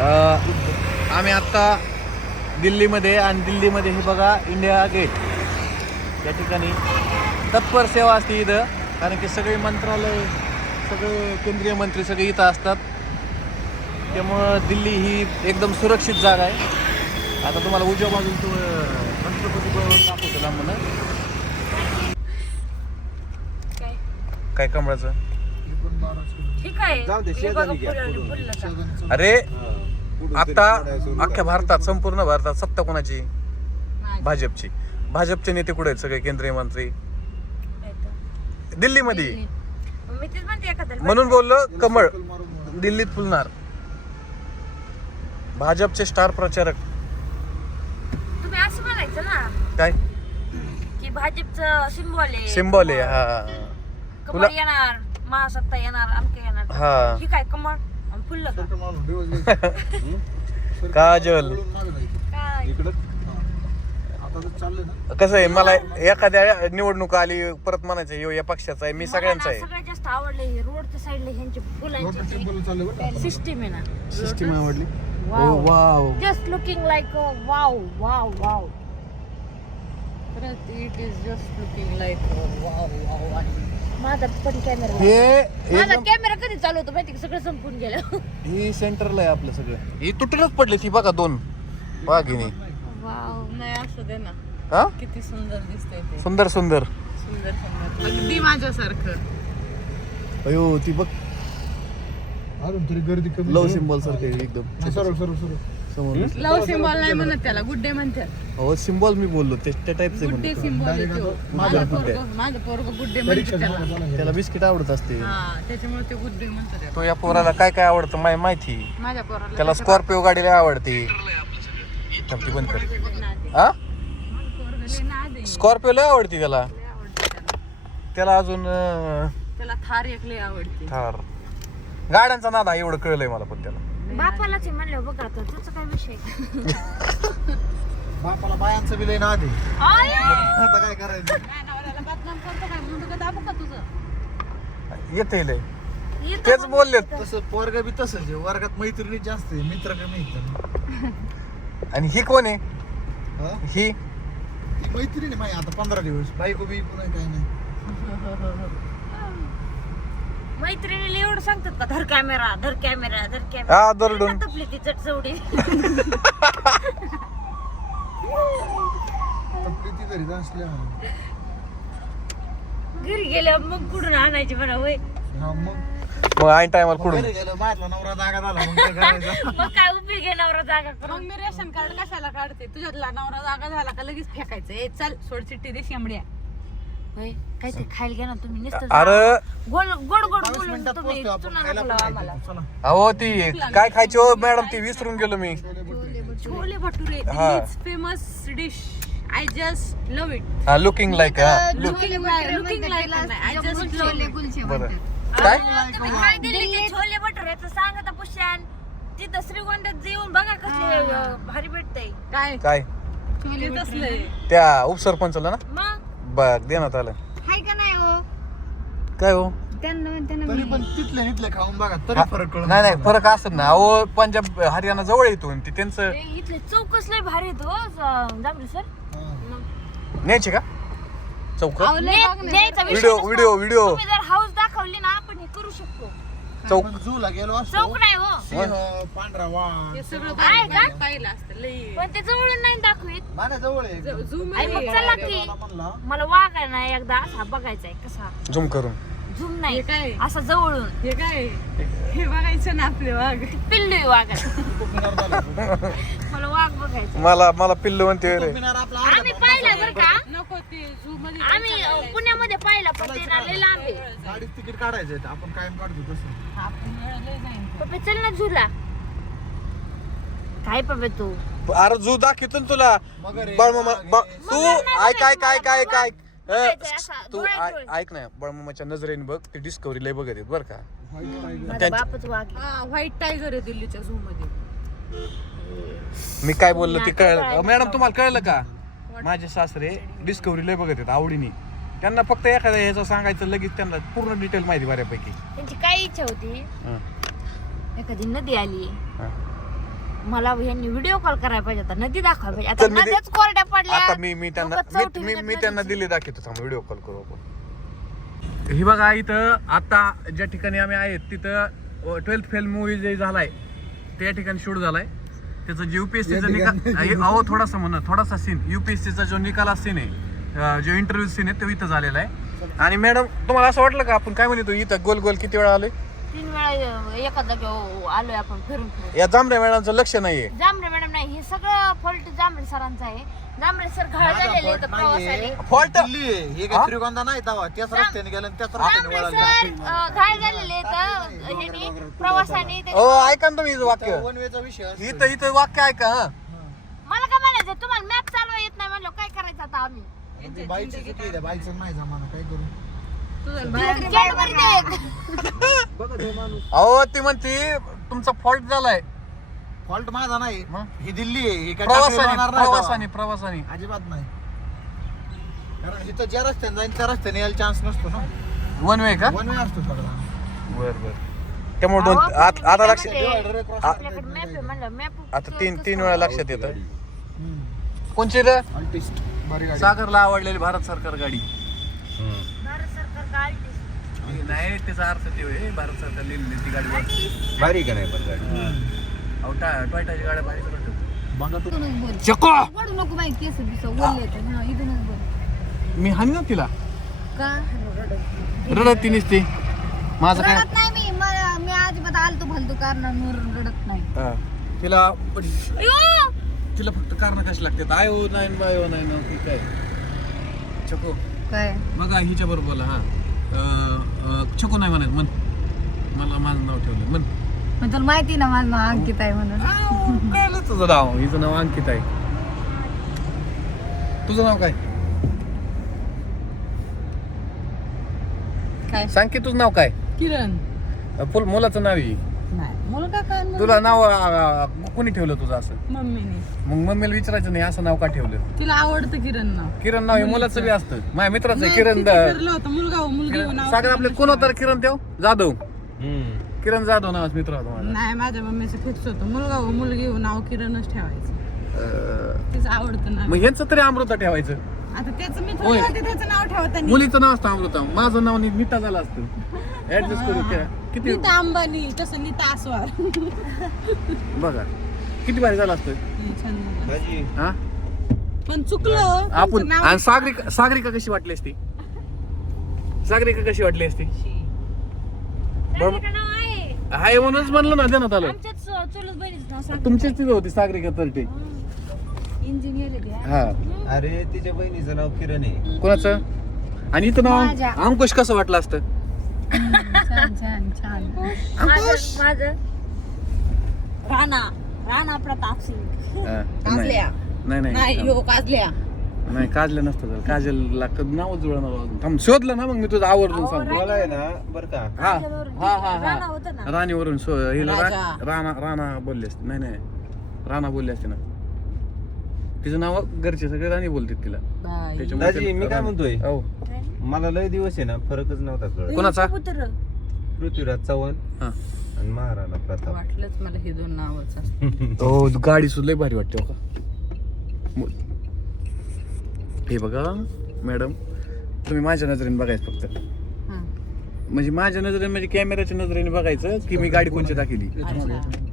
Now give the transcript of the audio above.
आम्ही आत्ता दिल्लीमध्ये आणि दिल्लीमध्ये हे बघा इंडिया गेट या ठिकाणी तत्पर सेवा असते इथं कारण की सगळे मंत्रालय सगळे केंद्रीय मंत्री सगळे इथं असतात. त्यामुळं दिल्ली ही एकदम सुरक्षित जागा आहे. आता तुम्हाला उजव्या बाजून तो छत्रपती भवन दाखवतो लांबून काय? काय कमळाचं? ठीक आहे. जाऊ दे, हे शेजारी घ्या. अरे! आता अख्ख्या भारतात संपूर्ण भारतात सत्ता कोणाची? भाजपची. भाजपचे नेते कुठे आहेत सगळे केंद्रीय मंत्री. दिल्लीमध्ये. म्हणून बोललो कमळ. दिल्लीत फुलणार. भाजपचे स्टार प्रचारक. तुम्ही असं म्हणायचं ना. काय? की भाजपचं सिम्बॉल आहे. सिम्बॉल आहे हा. कमळ येणार. महासत्ता येणार आमके येणार. हा. ही काय कमळ? फुललं का? काजल काय? इकडं? आता तर चाललंय ना. कसं आहे मला एखाद्या निवडणूक आली परत म्हणायचं यो या पक्षाचा आहे मी सगळ्यांचा आहे. सगळ्यात जास्त आवडले हे रोडच्या साईडला ह्यांचे लोटस टेम्पल चाललंय बरं फुलांची सिस्टीम आहे ना. सिस्टीम आवडली. Wow just looking like wow wow wow it is just looking like wow wow माझा पण कॅमेरा हे माझा एकदम- कॅमेरा कधी चालू होतो माहिती का? सगळं संपून गेलं. ही सेंटरला आहे आपलं सगळं. ही तुटूनच पडली ती बघा दोन. वाघिणी वाव नाही असू दे ना. हा? किती सुंदर दिसतंय ते. सुंदर सुंदर. सुंदर सुंदर. अगदी माझ्यासारखं. अयो ती बघ. अजून तरी गर्दी कमी लव सिम्बॉल सारखं एकदम. हा, सरळ सरळ सरळ समोर लव सिम्बॉल नाही म्हणत त्याला गुड डे म्हणतात हो सिम्बॉल मी बोललो ते त्या टाईपचे गुड डे म्हणतो सिम्बॉल Direct आहे तो. आता माझं माझं good day. पोरगं माझं पोरग गुड डे म्हणतात त्याला. बिस्किट आवडत असते. हा त्याच्यामुळे ते गुड डे म्हणतात त्याला. तो या पोराला काय काय आवडतं माय माहिती? माझ्या पोराला त्याला स्कॉर्पिओ गाडी लय आवडते. थांब ती बंद कर. हा? पोरगं लय नाद आहे. स्कॉर्पिओ लय आवडते त्याला. लय आवडते त्याला. त्याला अजून अं, त्याला थार एक लय आवडते. थार. गाड्यांचा नाद एवढं कळलंय मला पण त्याला. बापालाच आहे म्हणलं बघ आता तुझं काय विषय बापाला बायांचं बी लय नाद आहे. आय! आता काय करायचं? बदनाम करतो काय मुंडकं दाबू का तुझं? येते लय. येतं तेच. बोलले तसं पोरग बी तसंच आहे. वर्गात मैत्रिणी जास्त आहे. मित्र कमी आहेत आणि ही कोण आहे? हा? ही? ती मैत्रिणी आहे माझी आता पंधरा दिवस. बायको बी पुन्हा काय नाही. मैत्रिणीला एवढं सांगतात का धर कॅमेरा धर कॅमेरा धर कॅमेरा हा दरडून तपली ती चटचवडी प्रीती घरी असल्या घरी गेल्या मग कुठून आणायची म्हणा वय हा मग? मग ऐन टायमाला कुठून? घरी गेलं बाहेरला नवरा जागा झाला मग काय करायचं. मग काय उपयोग आहे नवरा जागा मग करून मी रेशन कार्ड कशाला काढते? तुझ्यातला नवरा जागा झाला का लगेच फेकायचं? ए चल सोड चिठ्ठी दे शेंबड्या. होय? काय ते खायला घ्या ना तुम्ही नुसतं अरे! गोड गोड गोड बावीस बोलून मिनिटात तुम्ही चुना नको लावा आम्हाला. अहो ती काय खायची हो मॅडम? ती विसरून गेलो मी. छोले भटुरे. हा. Famous dish I just love it हा लुकिंग लाईक हा. Look looking looking like I just love it बरं. काय? तुम्ही काय दिले ते छोले भटुऱ्याचं सांगता पुष्यान. तिथं श्रीगोंद्यात जेवून बघा कसले अं, भारी भेटतंय. काय? काय? ते. त्या उपसरपंचला ना? मग? बघ देण्यात आलं हाय का नाही हो? काय हो? त्यांना त्यांना तरी पण तिथले इथले खाऊन बघा तरी फरक नाही नाही फरक असत ना. अहो पंजाब हरियाणा जवळ येतो ते त्यांचं ए, इथले चौकस लय भारी आहेत हो जांभळे सर. न्यायचे का? चौक बघ ना. विषय व्हिडिओ नसतो. Video video. तुम्ही जर हाऊस दाखवली ना आपण हे करू शकतो. चौक. झूला गेलो असतो. चौक नाही हो. सिंह पांढरा वाघ. हे सगळं आहे का? पाहिलं पाहिलं असतं लई. पण ते जवळून नाही दाखवीत. माझ्या जवळ आहे. एकदम. झूम आई मग चला की. मला म्हणला. मला वाघ आहे ना एकदा असा बघायचा आहे कसा. झूम करून. झूम हे नाही काय? असा जवळून. हे काय? हे बघायचं ना आपले वाघ. पिल्लू झाला. मला वाघ बघायचा. मला मला पिल्लू म्हणते रे. आम्ही पाहिला बरं का? नको ते झू मध्ये आम्ही अं, पुण्यामध्ये पाहिला पण ते ना लय लांब आहे. गाडीत तिकीट काढायचं आहे. आपण कायम काढतो तसं. आपण पप्पा चल ना झुला काय पप्पा तू? अरे जू दाखवतो ना तुला. वाघ. तू ऐक ऐक ऐक ऐक ऐक. बघायचंय असा, तू डोळ्यात ऐ- डोळे. ऐक ना बळमामाच्या नजरेने बघ ते डिस्कवरी लय बघत आहेत बरं का व्हाईट टायगर. माझा त्यांच्या- बापच वाघ आहे. हा व्हाईट टायगर आहे दिल्लीच्या झू मध्ये मी काय बोललो ते कळलं. मॅडम तुम्हाला कळलं का माझे सासरे डिस्कवरी लय बघत आहेत आवडीने त्यांना फक्त एखाद्या ह्याचं सांगायचं लगेच त्यांना पूर्ण डिटेल माहिती बऱ्यापैकी त्यांची काय इच्छा होती हं, एखादी नदी आली हं. मला ह्यांनी व्हिडिओ कॉल करायला पाहिजे आता नदी दाखवायला पाहिजे. तर आता मी ते- नद्याच कोरड्या पडल्या. आता मी मी त्यांना लोकं मी चौथी त्यांना. दिल्ली दाखवतो थांब व्हिडिओ कॉल करू आपण. ही बघा इथं आता ज्या ठिकाणी आम्ही आहेत तिथं ट्वेल्थ फेल मूवी जे झालाय त्या ठिकाणी शूट झालाय. त्याचं जे युपीएससीचा निकाल हे- अहो थोडासा म्हणा थोडासा सीन युपीएससीचा जो निकाला सीन आहे अं, जो इंटरव्ह्यू सीन आहे तो इथं झालेला आहे. आणि मॅडम तुम्हाला असं वाटलं का? आपण काय म्हणतो इथं गोल गोल किती वेळा आलोय? तीन वेळा अं, एका जागी आलोय आपण फिरून फिरून. या जांभऱ्या मॅडमचं लक्ष नाहीये. जांभरे मॅडम नाही हे सगळं फॉल्ट जांभरे सरांचं आहे. जांभरे सर घाळ झालेले आहेत प्रवासाने. फॉल्ट? दिल्ली आहे. हे हा? श्रीगोंदा नाही तवा त्याच रस्त्याने गेलं आणि त्याच रस्त्याने जांभरे वळालं सर अं, घाळ झालेले आहेत ह्यांनी प्रवासाने ते- ओ ऐका ना तुम्ही वाक्य. वन वेचा विषय असतो. इथं इथं वाक्य ऐका हा. मला काय म्हणायचं तुम्हाला मॅप चालवा येत नाही म्हणलं काय करायचं आता आम्ही? आणि ती बाईकची चुकी आहे, त्या बाईकचं नाही जमाना काय करू? तुझं बाहेर. अहो ती म्हणते तुमचा फॉल्ट झालाय. फॉल्ट माझा नाही. मग? ही दिल्ली आहे. ही काय प्रवासाने नाही प्रवासाने. प्रवासाने. अजिबात नाही. कारण इथं ज्या रस्त्याने जाईल त्या रस्त्याने यायला चान्स नसतो ना. वन वे का? वन वे असतो सगळा. बर बर. त्यामुळे दोन आत- आता लक्ष ते- Divider cross आपल्याकडे मॅप आहे म्हणलं मॅप आता तीन तीन वेळा लक्षात येतं. कोणची रे? भारी गाडी. सागरला आवडलेली भारत सरकार गाडी. भारत सरकार आलटी नाही त्याचा अर्थ ते होय, भारत सरकार लिहिलेली ती गाडी भारी का नाही पण गाडी? अहो टा- टोयोटाची गाड्या भारी वाटत चको पडू नको केस बिस बोलले तर. हा इथूनच बोल. मी हानी ना तिला. का? रडत ती नुसती. माझं काय? रडत नाही मी. म- मी अजिबात आलतो फालतू कारणांवर रडत नाही. हा. तिला तिला फक्त कारण कशी लागतात? I O nine by O nine O ठीक आहे चको काय? बघा हिच्या बरोबर बोला हा. अं, अं, चको नाही म्हणायचं म्हण. मला माझं नाव ठेवलं म्हण. मग तुला माहिती ना माझं नाव अंकित आहे म्हणून. कळलं तुझं नाव. हिचं नाव अंकित आहे. तुझं नाव काय? काय? सांग की तुझं नाव काय? किरण. फुल मुलाचं नाव आहे. नाही. मुलगा काय तुला नाव कोणी ठेवलं तुझं असं? मम्मीने. मग मम्मीला विचारायचं नाही असं नाव का ठेवलं? तिला आवडतं किरण नाव. किरण नाव हे मुलाचं बी असतं. माझ्या मित्राचं आहे किरण होतं. मुलगा हो, मुलगी हो, किरण- नाव सागर आपले कोण होता रे किरण देव? जाधव. हम्म. किरण जाधव नावाचा मित्र होता माझा. नाही माझ्या मम्मीचं फिक्स होतं. मुलगा हो मुलगी हो नाव किरणच ठेवायचं. अं, तिचं आवडतं नाव. मग ह्यांचं तरी अमृता ठेवायचं. आता त्याचं मी होय. थोडी म्हणते त्याचं नाव ठेवता मुलीचं नाव असतं अमृता. माझं नाव नी- नीता झालं असतं. ऍडजस्ट करू त्या. किती नीता अंबानी तसं नीता आसवार बघा. किती भारी झालं असतं हे छान झालं. भाजी. हा? पण चुकलं आपण नाव- आणि सागरिका सागरिका कशी वाटली असती? सागरिका कशी वाटली असती? बरं. नाव आहे? हाय म्हणूनच म्हणलं ना देण्यात आलं. आमच्याच चुलत बहिणीचं नाव सांग तुमचीच तिथं होती सागरिका तरटे. इंजिनियर आहे ते. हा. अरे तिच्या बहिणीचं नाव किरण आहे. कोणाचं? आणि इथं माझ्या. नाव अंकुश कसं वाटलं असतं? छान छान छान. माझं माझं. राणा राणा प्रताप सिंग. हा, काजल्या. नाही नाही नाही नाही हो काजल्या. नाही काजलं नसतं काजलला कधी नावच जुळणार अजून. थांब शोधलं ना मग मी तुझं आवर्जून सांगतो. मला आहे ना बर का? हा हा हा राणा हा होतं ना. राणीवरून सो हिला रा- राजा. राणा राणा बोलले असते. नाही नाही. राणा बोलले असते ना. तिचं नाव घरचे सगळे राणी बोलतात तिला. दाजी, ते- मी काय म्हणतोय? हो. मला लय दिवस आहे ना फरकच नव्हता कळत. कोणाचा? पुत्र पृथ्वीराज चव्हाण हा. आणि महाराणा प्रताप. वाटलंच मला हे दोन नावच असतात हो गाडी सुद्धा लय भारी वाटते हो का मो- हे बघा मॅडम तुम्ही माझ्या नजरेने बघायचं फक्त. हा. म्हणजे माझ्या नजरेने म्हणजे कॅमेऱ्याच्या नजरेने बघायचं की मी गाडी कोणची दाखवली? अच्छा.